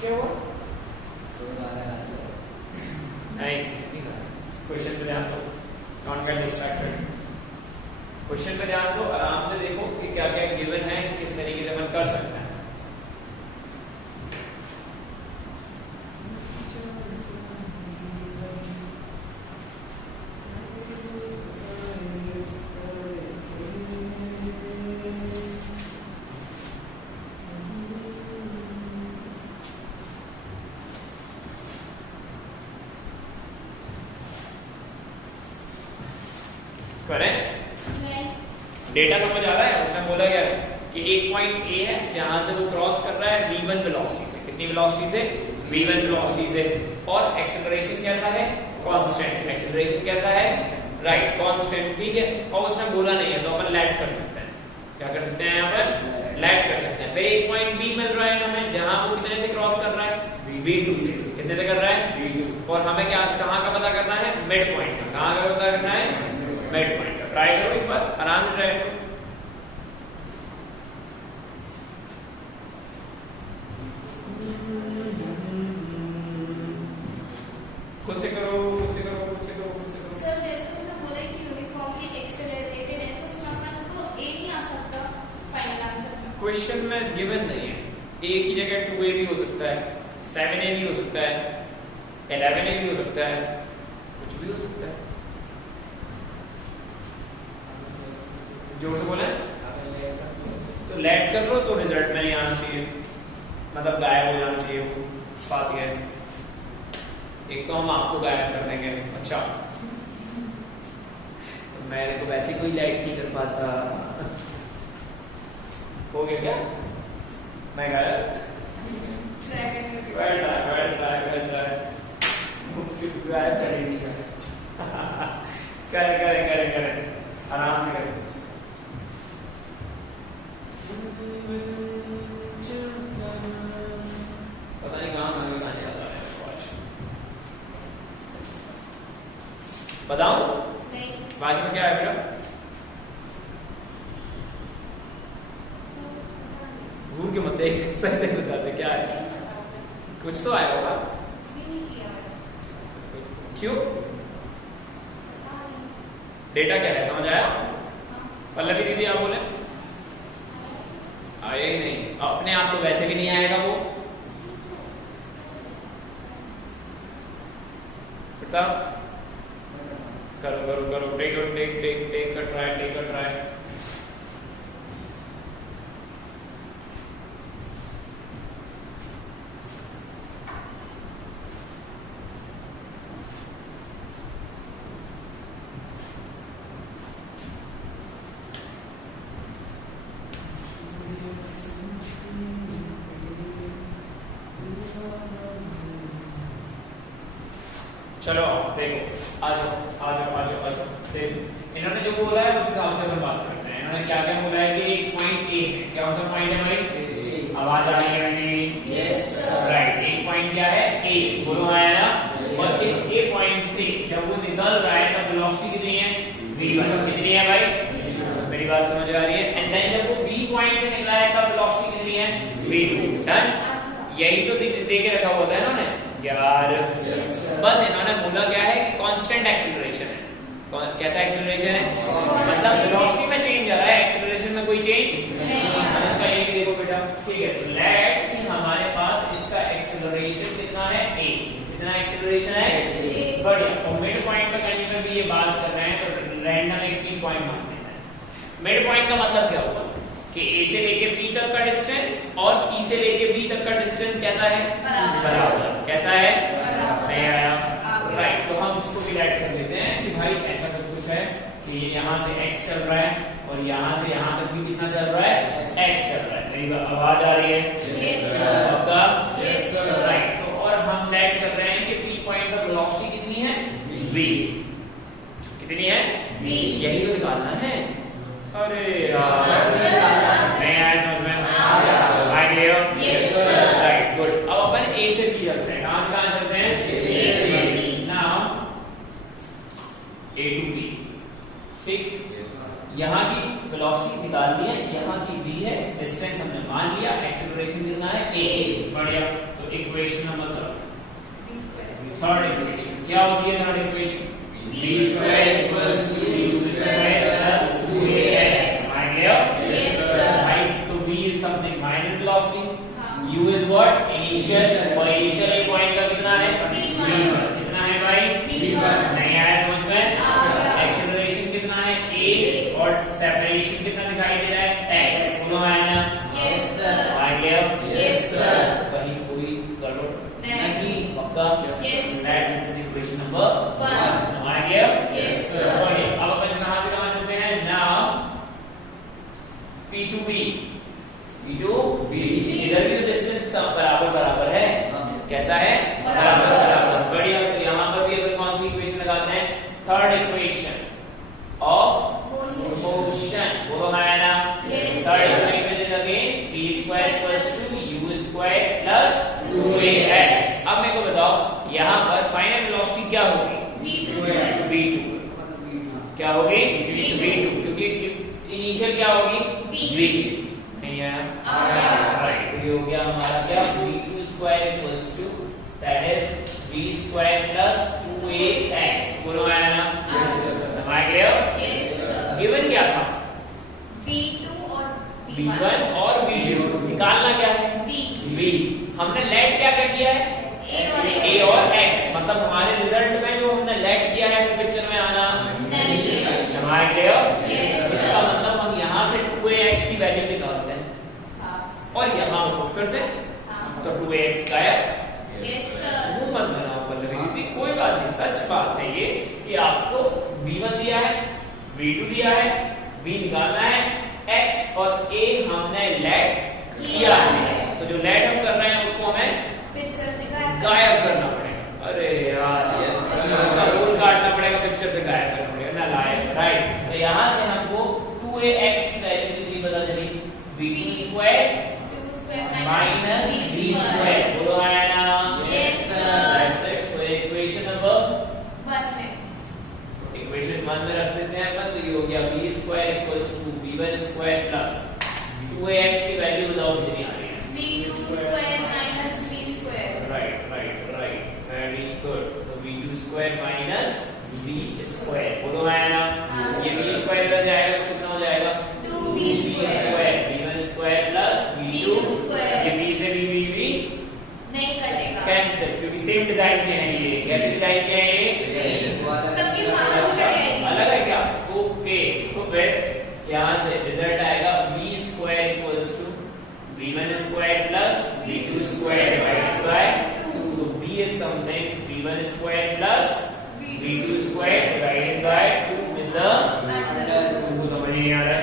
क्या हुआ? नहीं, क्वेश्चन पे ध्यान दो, नॉट गेट डिस्ट्रैक्टेड। क्वेश्चन पे ध्यान दो, आराम से देखो कि क्या क्या गिवन है, किस तरीके से अपन कर सकते हैं। करेक्ट। नहीं। डेटा समझ आ रहा है? उसने बोला क्या कि एक पॉइंट ए है जहां से वो क्रॉस कर रहा है v1 वेलोसिटी से। कितनी वेलोसिटी से? v1 वेलोसिटी से। और एक्सेलरेशन कैसा है? कांस्टेंट। एक्सेलरेशन कैसा है? Right, constant. ठीक है, और उसने बोला नहीं है तो अपन लेट कर सकते हैं। क्या कर सकते हैं? यहाँ पर लेट कर सकते हैं। फिर एक पॉइंट बी मिल रहा है हमें जहां वो कितने से क्रॉस कर रहा है? v2 से। कितने से कर रहा है? v2। और हमें क्या कहां का पता करना है? मिड पॉइंट का। कहां का पता करना है? मिड पॉइंट का। ट्राई करो एक बार, आराम से ट्राई करो। खुद से करो, खुद से करो, खुद से करो, खुद से करो। सर जैसे उसने बोला कि यूनिफॉर्मली एक्सेलरेटेड है तो उसमें अपन को ए नहीं आ सकता फाइनल आंसर में। क्वेश्चन में गिवन नहीं है। एक ही जगह 2a भी हो सकता है, 7a भी हो सकता है, 11a भी हो सकता है, कुछ भी हो सकता है। जोर से बोले तो लेट कर लो तो रिजल्ट में नहीं आना चाहिए, मतलब गायब हो जाना चाहिए। वो बात यह है, एक तो हम आपको गायब कर देंगे। अच्छा, तो मैं को वैसे कोई लाइट नहीं कर पाता। हो गया क्या? मैं गायब? करे आराम से करें। पता नहीं कहाँ गाने गाने आता है आज। बताऊं? नहीं। आज में क्या है बेटा? घूर के मत देख, सही से बता दे क्या है। कुछ तो आया होगा। क्यों? डेटा क्या है समझ आया? पल्लवी दीदी आप बोले आया ही नहीं। अपने आप तो वैसे भी नहीं आएगा वो। करो करो करो, take take take take a try, take a try. चलो देखो, आ जाओ आ जाओ आ जाओ आ जाओ। देखो इन्होंने जो बोला है उस हिसाब से हम बात करते हैं। इन्होंने क्या क्या बोला है कि एक पॉइंट ए है। क्या सा पॉइंट है भाई? आवाज आ रही है मेरी? Yes sir. राइट, एक पॉइंट क्या है? ए। बोलो आया ना? और इस ए पॉइंट से जब वो निकल रहा है तब वेलोसिटी कितनी है? v1। कितनी है भाई? मेरी बात समझ आ रही है? एंड देन जब वो बी पॉइंट से निकला है तब वेलोसिटी कितनी है? v2। डन। यही तो दे के रखा हुआ था इन्होंने यार। बस इन्होंने बोला क्या है कि कांस्टेंट एक्सेलरेशन है। कैसा एक्सेलरेशन है? मतलब वेलोसिटी में चेंज आ रहा है, एक्सेलरेशन में कोई चेंज नहीं। इसका यही देखो बेटा, ठीक है। तो लेट कि हमारे पास इसका एक्सेलरेशन कितना है? a। कितना एक्सेलरेशन है? बढ़िया। और मिड पॉइंट पे कहीं पे भी ये बात कर रहे हैं तो रैंडम एक की पॉइंट मान लेते हैं। मिड पॉइंट का मतलब क्या होगा कि a से लेके b तक का डिस्टेंस और e से लेके b तक का डिस्टेंस कैसा है? बराबर। कैसा है? नहीं आया? राइट, तो हम इसको भी लेट कर लेते हैं कि भाई ऐसा कुछ है कि यहाँ से x चल रहा है और यहाँ से यहाँ तक भी कितना चल रहा है? x चल रहा है। मेरी आवाज आ रही है? Yes sir. आपका? Yes sir. राइट, तो और हम लेट कर रहे हैं कि p पॉइंट पर वेलोसिटी कितनी है? v। कितनी है? v। यही तो निकालना है। अरे यार नहीं आया समझ में? Mind clear? Yes sir. Right, good. अब अपन a से b चलते हैं। कहाँ चलते हैं? Now a to b। ठीक, यहाँ की वेलोसिटी निकाल ली है, यहाँ की v है, डिस्टेंस हमने मान लिया, एक्सेलरेशन कितना है? a। बढ़िया। तो इक्वेशन नंबर थर्ड इक्वेशन क्या होती है? Third equation v square equals to u square plus 2ax। Mind clear? Yes sir. Right, तो v is something final velocity, u is what? Initial. और इनिशियल ए पॉइंट का कितना है? v1। कितना है भाई? v1। नहीं आया समझ में? एक्सेलरेशन कितना है? a। और सेपरेशन कितना दिखाई दे रहा है? x। बोलो आया ना? Yes sir. Mind clear? Yes sir. कहीं कोई गड़बड़ नहीं? पक्का? Yes. That is equation number 1। Mind clear? Yes sir. अब अपन कहां से होगी V2, V2 क्योंकि इनिशियल क्या होगी V। नहीं आया आ गया। राइट, तो ये हो गया हमारा क्या V2 square equals to that is V square plus 2ax। बोलो आया ना? Yes, sir. Am I clear? Yes, sir. Given क्या था? V2 और V1 और V2 निकालना क्या है? V। हमने लेट क्या कर दिया है? A और X, मतलब हमारे रिजल्ट में जो हमने लेट किया है वो पिक्चर में आना नहीं। Am I clear? Yes, sir. इसका मतलब हम यहाँ से 2ax की वैल्यू निकालते हैं और यहाँ पुट करते हैं तो 2ax गायब। Yes, sir. वो मत बनाओ पल्लवी दीदी, कोई बात नहीं, सच बात है ये कि आपको V1 दिया है, V2 दिया है, V निकालना है, X और A हमने लेट किया है, तो जो लेट हम कर रहे हैं उसको हमें पिक्चर से गायब करना पड़ेगा। अरे यार इसका रोल काटना पड़ेगा, पिक्चर से गायब करना पड़ेगा ना लायक, राइट। तो यहाँ से हमको 2ax की वैल्यू कितनी पता चली? V2 square 2 square minus V square. बोलो आया ना? Yes, sir. That's it. So equation number 1 में इक्वेशन 1 में रख देते हैं अपन, तो ये हो गया v square equals to v1 square plus 2ax की वैल्यू बताओ कितनी आ रही है? V2 square minus V square. Right right right, very good. तो v2 square minus v square. बोलो आया ना? हाँ। ये v स्क्वायर इधर जाएगा तो कितना हो जाएगा? 2v square v1 square plus v2 V2 square. ये v से v नहीं कटेगा। कैंसिल, क्योंकि सेम डिजाइन के हैं ये। कैसे डिजाइन के हैं ये? सबकी मालूम पड़ेगी। अलग है क्या? ओके, तो फिर यहाँ से रिजल्ट आएगा v square equals to v1 square plus v2 square divided by 2। तो v is something v1 square plus v2 square divided by 2 with the under. तुमको समझ नहीं आ रहा है?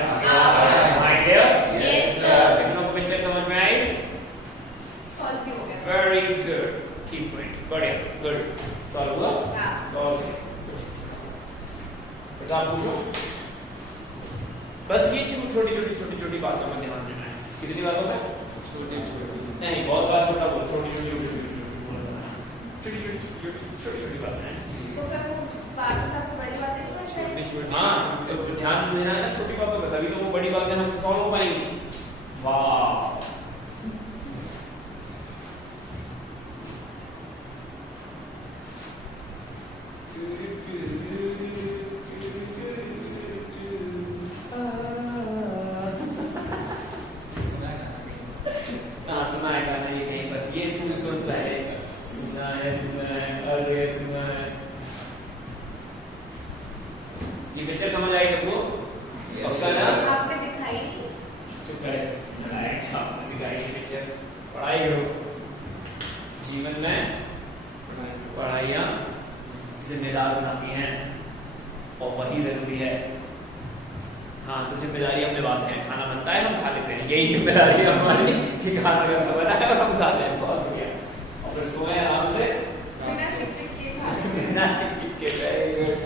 My dear, Yes, sir. कितनों को पिक्चर समझ में आई? सॉल्व भी हो गया। वेरी गुड, कीप गोइंग, बढ़िया, गुड। सॉल्व हुआ? हाँ। ओके, तो आप पूछो। बस ये छोटी बातों में ध्यान देना है। कितनी बातों में? छोटी नहीं, बहुत बात छोटा बोल, छोटी बातें हैं। तो फिर वो बात में सबको बड़ी बातें नहीं पढ़ते। हाँ, तो ध्यान देना है ना छोटी बातों पे, तभी तो वो बड़ी बातें हम सॉल्व हो पाएंगी। वाह, हाँ सुना है गाना ये कहीं पर, ये तू सुन पहले। सुना है, अरे सुना है। ये पिक्चर समझ आई सबको? पक्का ना? आपने दिखाई चुप करे, आपने दिखाई ये पिक्चर। पढ़ाई करो, जीवन में पढ़ाइयाँ जिम्मेदार बनाती हैं और वही जरूरी है। हाँ, तो जिम्मेदारी हम निभाते हैं, खाना बनता है हम खा लेते हैं, यही जिम्मेदारी है हमारी कि खाना करना बना है और हम खाते हैं। बहुत बढ़िया, और फिर सोए आराम से बिना चिक के खा लेते हैं। बिना चिक के। Very good,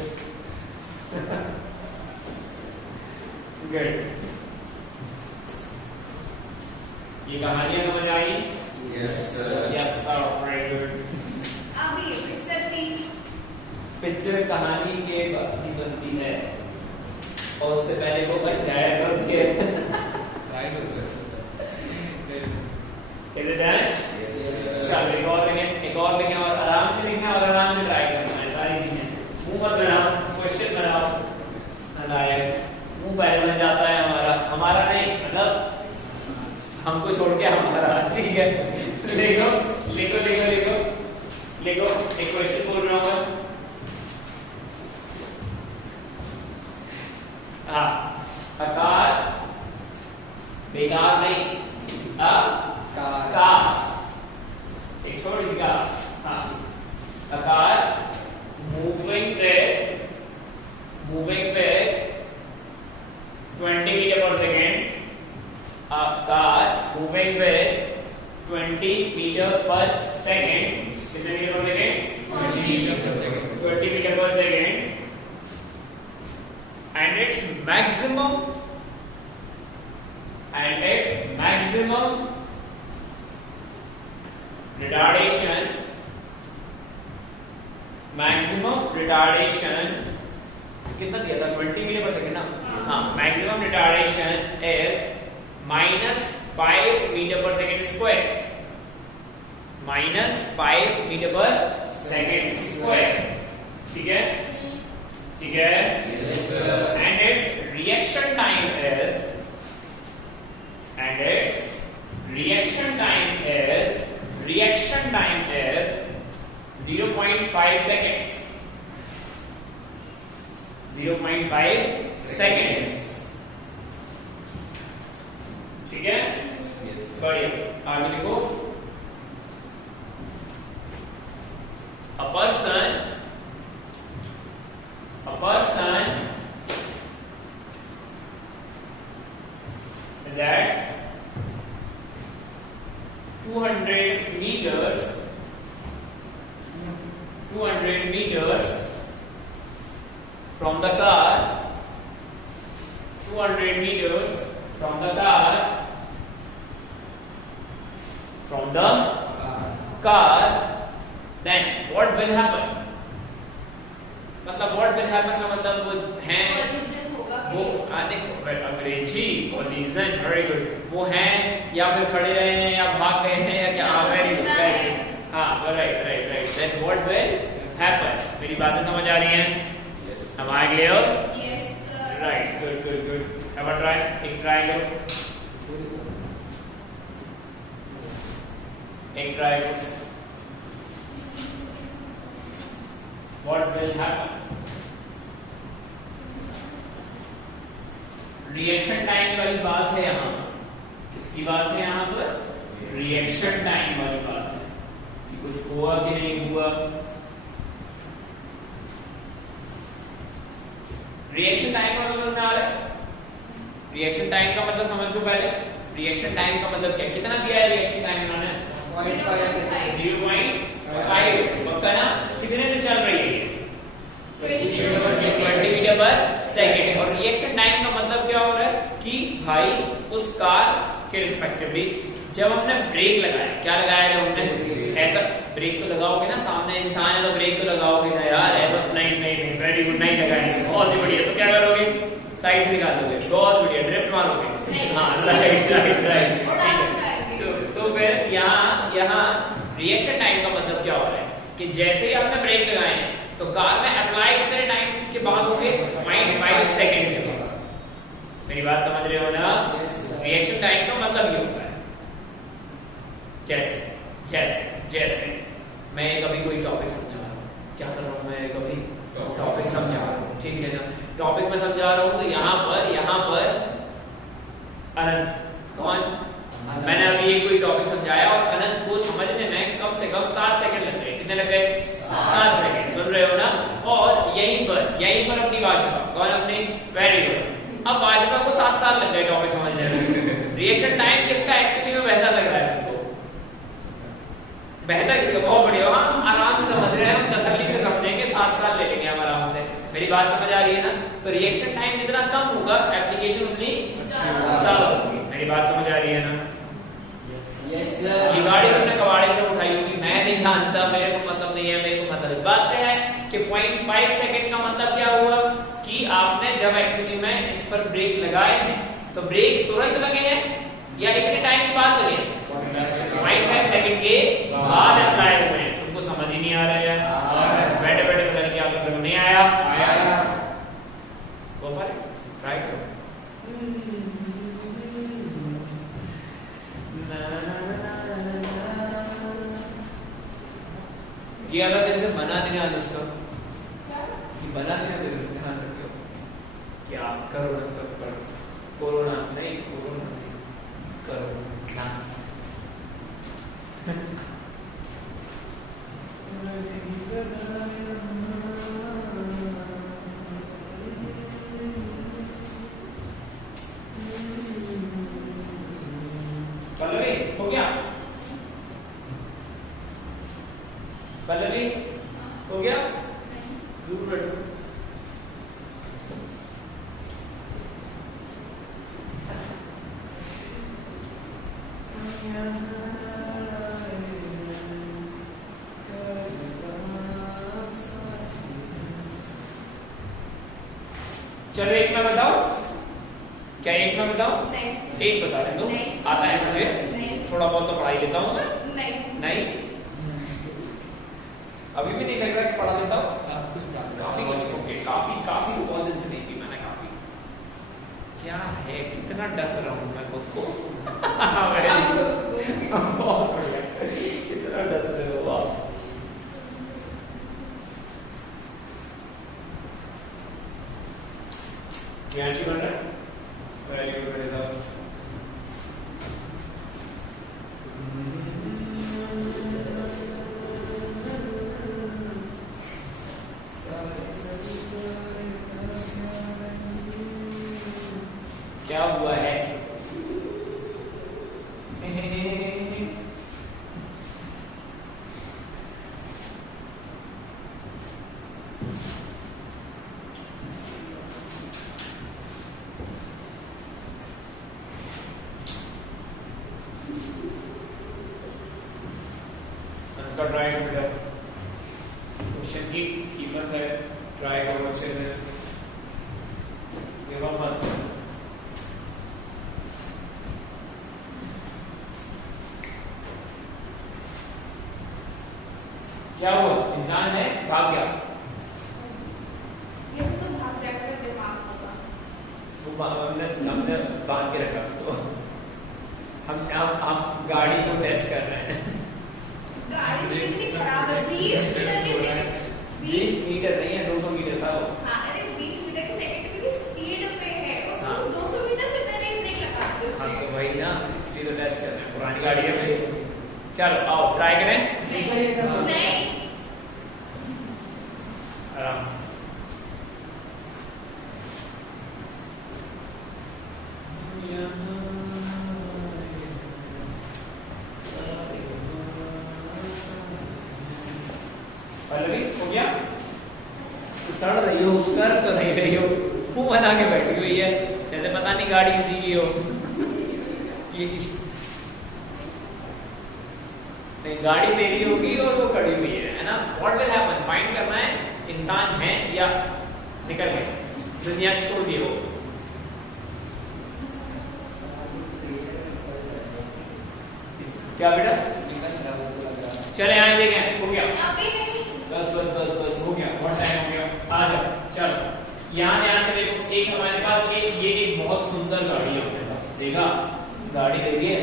good. ये कहानियां समझ आई? Yes, sir. Yes sir, very good. अब ये पिक्चर थी। पिक्चर कहानी के बाद ही बनती है और उससे पहले वो बन जाए तो के Is it done? चलो एक और लिखें और आराम से लिखना और आराम से ट्राई करना है सारी चीजें। मुंह मत बनाओ, क्वेश्चन बनाओ। मुंह पहले बन जाता है हमारा नहीं, मतलब हमको छोड़ के हमारा, ठीक है। लिखो लिखो लिखो लिखो लिखो, एक क्वेश्चन बोल रहा हूँ। हाँ, आकार बेकार नहीं, कार एक छोटी सी कार। हाँ, a car moving with 20 metre per second. Car moving with 20 metre per second. कितने metre per second? 20 metre per second. And its maximum retardation कितना दिया था 20 मीटर पर सेकंड ना। हाँ, maximum retardation is -5 metre per second square, -5 metre per second square. ठीक है, ठीक है। And it's reaction time is 0.5 seconds. 0.5 seconds. ठीक है, बढ़िया। आगे देखो, a person is at 200 meters from the car, 200 meters from the car, then what will happen? मतलब what will happen का मतलब वो है, वो अंग्रेजी collision, very good। वो हैं या फिर खड़े रहे हैं या भाग गए हैं या क्या? very good, very good। हाँ, right। Then what will happen? मेरी बातें समझ आ रही हैं? Am I clear? Yes, sir. Right, good। Have a try, एक try करो, एक try करो। What will happen? Reaction time वाली बात है यहाँ। किसकी बात है यहाँ पर? रिएक्शन टाइम वाली बात है कि कुछ हुआ कि नहीं हुआ। रिएक्शन टाइम का मतलब समझ आ रहा है? रिएक्शन टाइम का मतलब समझ लो पहले। रिएक्शन टाइम का मतलब क्या, कितना दिया है रिएक्शन टाइम इन्होंने? 0.5 पक्का ना? कितने से चल रही है? 20 मीटर पर सेकेंड। और रिएक्शन टाइम का मतलब क्या हो रहा है कि भाई उस कार के रिस्पेक्टिवली जब हमने ब्रेक लगाया, क्या लगाया जब हमने? ऐसा ब्रेक तो लगाओगे ना, सामने इंसान है तो ब्रेक तो लगाओगे ना यार। ऐसा नहीं, वेरी गुड, नहीं लगाएंगे, बहुत ही बढ़िया। तो क्या करोगे? साइड से निकाल दोगे, बहुत बढ़िया, ड्रिफ्ट मारोगे। हाँ, राइट। तो फिर यहाँ रिएक्शन टाइम का मतलब क्या हो रहा है कि जैसे ही आपने ब्रेक लगाए हैं तो कार में अप्लाई कितने टाइम के बाद होंगे? 0.5 सेकेंड के बाद। मेरी बात समझ रहे हो ना? रिएक्शन टाइम का मतलब ये होता है जैसे मैं कभी कोई टॉपिक समझा रहा हूँ, क्या कर रहा हूँ मैं? कभी टॉपिक समझा रहा हूँ, ठीक है ना? टॉपिक में समझा रहा हूँ तो यहाँ पर अनंत कौन? मैंने अभी ये कोई टॉपिक समझाया और अनंत को समझने में कम से कम 7 सेकंड लग गए। कितने लग गए? 7 सेकंड। सुन रहे हो ना? और यहीं पर अपनी भाषा कौन? अपनी, वेरी गुड। अब भाषा को 7 साल लग गए टॉपिक समझने में। रिएक्शन टाइम किसका एक्चुअली में बेहतर लग रहा है तुमको? बेहतर किसका? बहुत बढ़िया। हाँ, आराम से समझ रहे हैं हम, तसल्ली से समझेंगे, 7 साल ले लेंगे हम आराम से। मेरी बात समझ आ रही है ना? तो रिएक्शन टाइम जितना कम होगा, एप्लीकेशन उतनी ज्यादा होगी। मेरी बात समझ आ रही है ना? Yes sir. ये गाड़ी तुमने कबाड़े से उठाई होगी, मैं नहीं जानता, मेरे को मतलब नहीं है। मेरे को मतलब इस बात से है कि 0.5 सेकंड का मतलब क्या हुआ कि आपने जब एक्चुअली में इस पर ब्रेक लगाए हैं तो ब्रेक तुरंत लगे हैं या कितने टाइम के बाद लगे? 0.5 सेकंड के बाद अप्लाई हुए हैं। तुमको समझ ही नहीं आ रहा है यार? बैठे पता नहीं क्या कर रहे हो? नहीं आया? गो फॉर इट, ट्राई करो। ये अगर तेरे से बना नहीं आता उसका, कि बना नहीं तेरे से, ध्यान रखियो। क्या करो ना, करो कोरोना नहीं करो ना। पल्लवी हो गया? पल्लवी हो गया? दूर बैठो। चलो एक मैं बताऊं, क्या एक मैं बताऊं? नहीं। एक बता दे दो, नहीं। आता है मुझे, नहीं। थोड़ा बहुत तो पढ़ाई लेता हूं मैं। नहीं। नहीं, अभी भी नहीं लग रहा कि पढ़ा लेता हूं। काफी कुछ ओके, काफी काफी बहुत दिन से नहीं की मैंने काफी। क्या है, कितना डस रहा हूं मैं खुद को। बहुत बढ़िया, कितना डस रहे हो आप। ज्ञान बन रहा है, वेरी गुड मेरे साथ। क्या हुआ है? इसका ट्राई करो बेटा, क्वेश्चन की कीमत है, ट्राई करो अच्छे से, गिव अप मत। क्या हुआ? इंसान है, भाग गया। ये तो भाग जाएगा तो दिमाग होगा। हमने बांध के रखा उसको। हम गाड़ी को टेस्ट कर रहे हैं। गाड़ी भी कितनी खराब है, 20 मीटर की सेकंड। 20 मीटर नहीं है, 200 मीटर था वो। हाँ, अरे 20 मीटर की सेकंड की स्पीड पे है, उसको हाँ। 200 मीटर से पहले ही ब्रेक लगा दी हाँ उसने। तो वही ना, इसलिए तो टेस्ट कर रहे हैं, पुरानी गाड़ी है भाई। चलो आओ ट्राई करें नहीं। आराम से। पल्लवी हो गया? सड़ रही हो, कर तो नहीं रही हो, मुंह बना के बैठी हुई है जैसे पता नहीं गाड़ी किसी की हो। ये नहीं, गाड़ी तेरी होगी और वो खड़ी हुई है ना? What will happen? फाइंड करना है इंसान है या निकल गए, दुनिया छोड़ दी हो। क्या बेटा? चले आए देखें, हो गया। अभी नहीं। बस बस बस बस हो गया, बहुत टाइम हो गया। आ जाओ, चलो यहाँ ध्यान से देखो, एक हमारे पास ये एक बहुत सुंदर गाड़ी है हमारे पास, देखा? गाड़ी देखिए,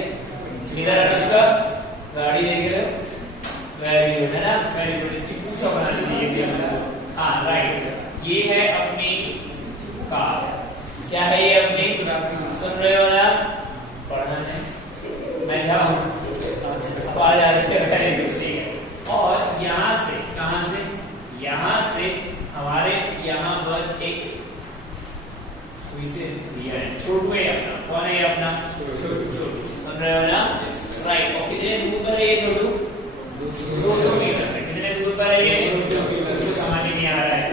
इधर अनुष्का गाड़ी देखिए, वेरी गुड है ना, वेरी गुड। इसकी पूछा बनानी चाहिए हमको। हाँ राइट, ये है अपनी कार। क्या है ये अपनी? सुन रहे हो ना? पढ़ना नहीं, मैं जाऊँ आ जा रही है। और यहाँ से, कहाँ से? यहाँ से हमारे यहाँ पर एक सुई से दिया है, छोटू है अपना। कौन है ये अपना? छोटू। सुन रहे हो ना? राइट। और कितने दूर पर है ये छोटू? 200 मीटर पे। कितने दूर पर है ये? तो समझ ही नहीं आ रहा है।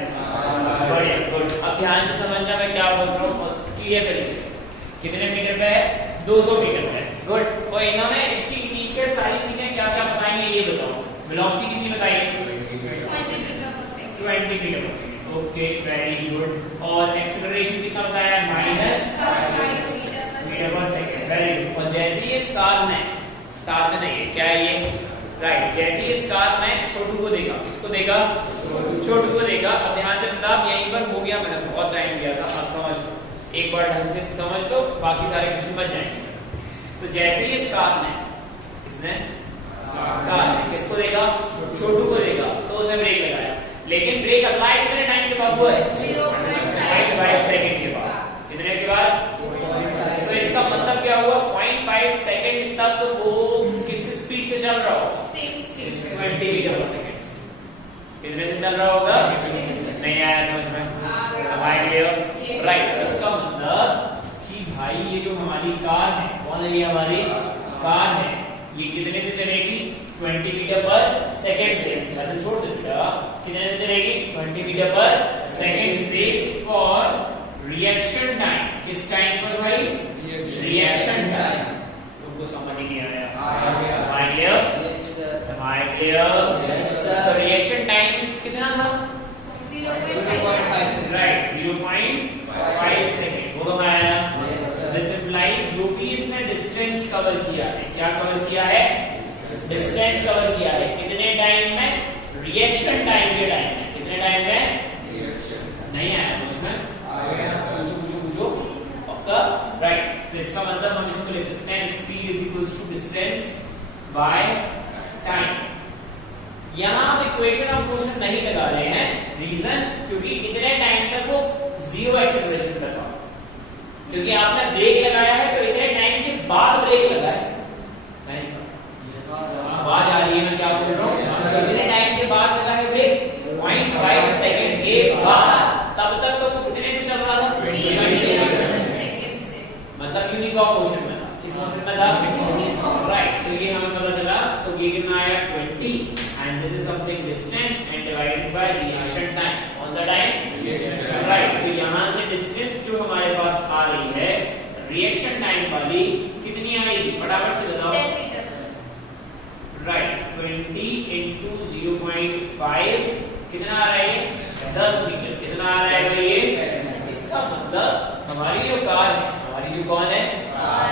बढ़िया, गुड। अब ध्यान से समझना मैं क्या बोल रहा हूँ और क्लियर तरीके से। कितने मीटर पे है? 200 मीटर पे। गुड। और इन्होंने इसकी इनिशियल सारी चीजें क्या क्या बताई है ये बताओ। वेलोसिटी कितनी बताई है? 20 metre per second. 20 metre per second. Okay, very good. और एक्सेलरेशन कितना बताया है? -5 metre per second. Very good. और जैसे ही इस कार ने, कार से नहीं, क्या है ये? राइट। जैसे ही इस कार ने छोटू को देखा, किसको देखा? छोटू को देखा। अब ध्यान से किताब यहीं पर हो गया, मैंने बहुत टाइम दिया था, आप समझ लो, एक बार ढंग से समझ लो, बाकी सारे क्वेश्चन बच जाएंगे। तो जैसे ही इस कार ने, इसने कार ने किसको देखा? छोटू को देखा, तो उसने ब्रेक लगाया। लेकिन ब्रेक अप्लाई कितने टाइम के बाद हुआ है? 0.5 सेकंड के बाद। कितने के बाद? तो इसका मतलब क्या हुआ? 0.5 सेकंड तक वो किस स्पीड से चल रहा होगा? 20 मीटर पर सेकंड। कितने से चल रहा होगा? नहीं आया समझ में? अब आए क्लियर? राइट। इसका मतलब कि भाई ये जो हमारी कार है, कौन है ये? हमारी कार है। ये कितने से चलेगी? 20 मीटर पर सेकंड से। चलो छोड़ दो बेटा, कितने से चलेगी? 20 मीटर पर सेकंड से। फॉर रिएक्शन टाइम, किस टाइम पर भाई? Reaction time. तुमको समझ ही नहीं आया? Am I clear? Yes sir. Am I clear? Yes sir. तो रिएक्शन टाइम कितना था? 0.5 राइट, 0.5 कवर किया है। क्या कवर किया है? डिस्टेंस कवर किया है। कितने टाइम में? रिएक्शन टाइम के टाइम में। कितने टाइम में? नहीं आया समझ में? पूछो पक्का? राइट। तो इसका मतलब हम इसको लिख सकते हैं speed is equals to distance by time. यहाँ हम इक्वेशन ऑफ मोशन नहीं लगा रहे हैं। रीजन क्योंकि इतने टाइम तक वो जीरो एक्सेलरेशन पर था, क्योंकि आपने ब्रेक लगाया है तो इतने टाइम के बाद ब्रेक लगा है। आवाज आ रही है मैं क्या बोल रहा हूँ? इतने टाइम के बाद लगा है ब्रेक 0.5 सेकंड के बाद। तब तक तो वो कितने से चल रहा था? 20 सेकंड से। मतलब यूनिफॉर्म मोशन में था। किस मोशन में था? राइट। तो ये हमें पता चला। तो ये कितना आया? 20 and this is something distance and divided by reaction time. कौन सा टाइम? रिएक्शन। राइट। तो यहां से डिस्टेंस जो हमारे पास आ रही है रिएक्शन टाइम वाली कितनी आएगी? फटाफट से बताओ। 10 मीटर। राइट। 20 into 0.5 कितना आ रहा है? 10 मीटर। कितना आ रहा है भाई ये? इसका मतलब हमारी जो कार है, हमारी जो कौन है,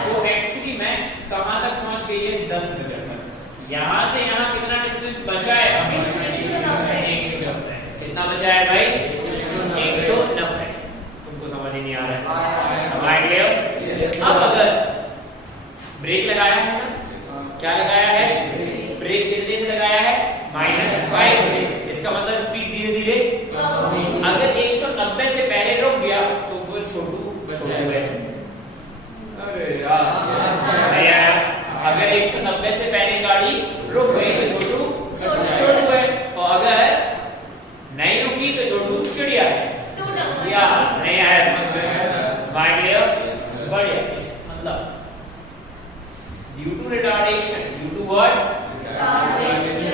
वो एक्चुअली में कहां तक पहुंच गई है? 10 मीटर तक। यहां से यहां कितना डिस्टेंस बचा है अभी? 190। कितना बचा है भाई? 190। तुमको समझ ही नहीं आ रहा है? अब अगर ब्रेक लगाया है ना, क्या लगाया है? ब्रेक कितने से लगाया है? -5 से। इसका मतलब स्पीड धीरे धीरे अगर 190 से पहले रुक गया तो वो छोटू बच जाएगा। अरे यार नहीं आया। अगर 190 से पहले गाड़ी रुक गई तो छोटू है, और अगर नहीं रुकी तो छोटू चिड़िया है। या नहीं आया समझ में? Mind clear? बढ़िया। मतलब due to retardation, due to what?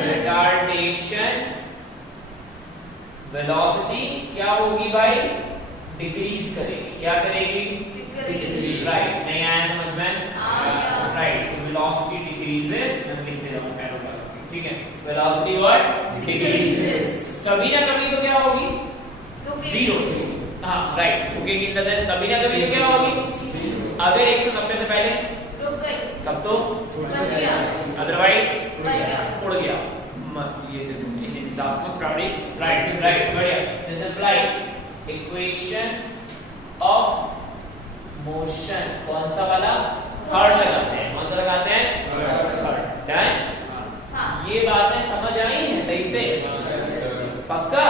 Retardation velocity क्या होगी भाई? डिक्रीज करेगी। क्या करेगी? डिक्रीज। राइट। नहीं आया समझ में? राइट। Velocity decreases. मैं लिख दे रहा हूं एरो का, ठीक है? Velocity what? डिक्रीजेस। कभी ना कभी तो क्या होगी? जीरो। हाँ राइट। रुकेगी इन द सेंस कभी ना कभी तो क्या होगी? अगर 190 से पहले रुक गई तब तो बच गया, अदरवाइज उड़ गया। मत ये हिसाबात्मक प्रणाली। राइट राइट बढ़िया। This implies equation of motion. कौन सा वाला? थर्ड लगाते हैं। कौन सा लगाते हैं? थर्ड। डन। ये बातें समझ आई हैं सही से? पक्का?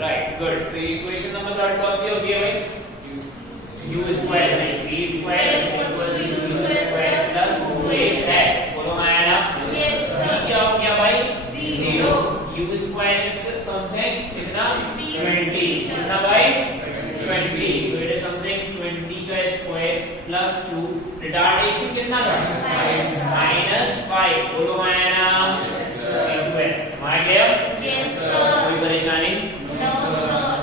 Right good. तो इक्वेशन नंबर थर्ड कौन सी होती है भाई? u स्क्वायर नहीं v square equal to u square plus 2as। बोलो आया ना? Yes, sir. क्या हो गया भाई? 0। u स्क्वायर इज समथिंग कितना? 20। 20 कितना भाई? 20। सो इट इज समथिंग 20 का स्क्वायर प्लस 2। रिटार्डेशन कितना था? -5। बोलो आया ना? into s। My clear? कोई परेशानी?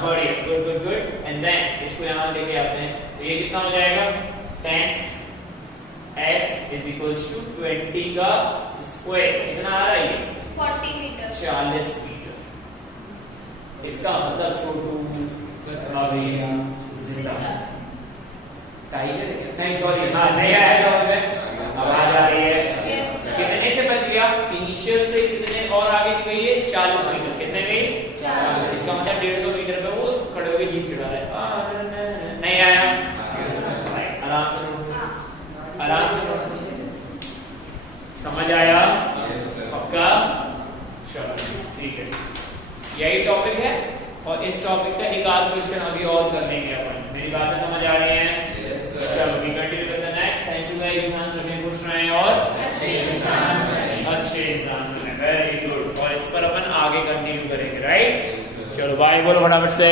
बढ़िया। Good good good. And then इसको यहां लेके आते हैं तो ये कितना हो जाएगा? 10s इज इक्वल्स टू 20 का स्क्वायर। कितना आ रहा है ये? 40 मीटर। 40 मीटर। इसका मतलब छोटू अभी जिंदा टाइगर नहीं सॉरी हाँ नहीं आया समझ में? आवाज आ रही है? Yes, sir. कितने से बच गया? इनिशियल से कितने और आगे गई है? 40 मीटर। कितने गई? 40। इसका मतलब 150 मीटर पे वो खड़े होकर जीप चढ़ा रहा है। नहीं आया? आराम से आराम से। समझ आया? पक्का? चलो ठीक है। यही टॉपिक है और इस टॉपिक का एक आध क्वेश्चन अभी और कर लेंगे अपन। मेरी बातें समझ आ रही हैं? चलो we continue with the next. Thank you guys. ध्यान रखें, खुश रहें और अच्छे इंसान बने। Very good. और इस पर अपन आगे कंटिन्यू करेंगे। राइट? चलो बाय बोलो फटाफट से।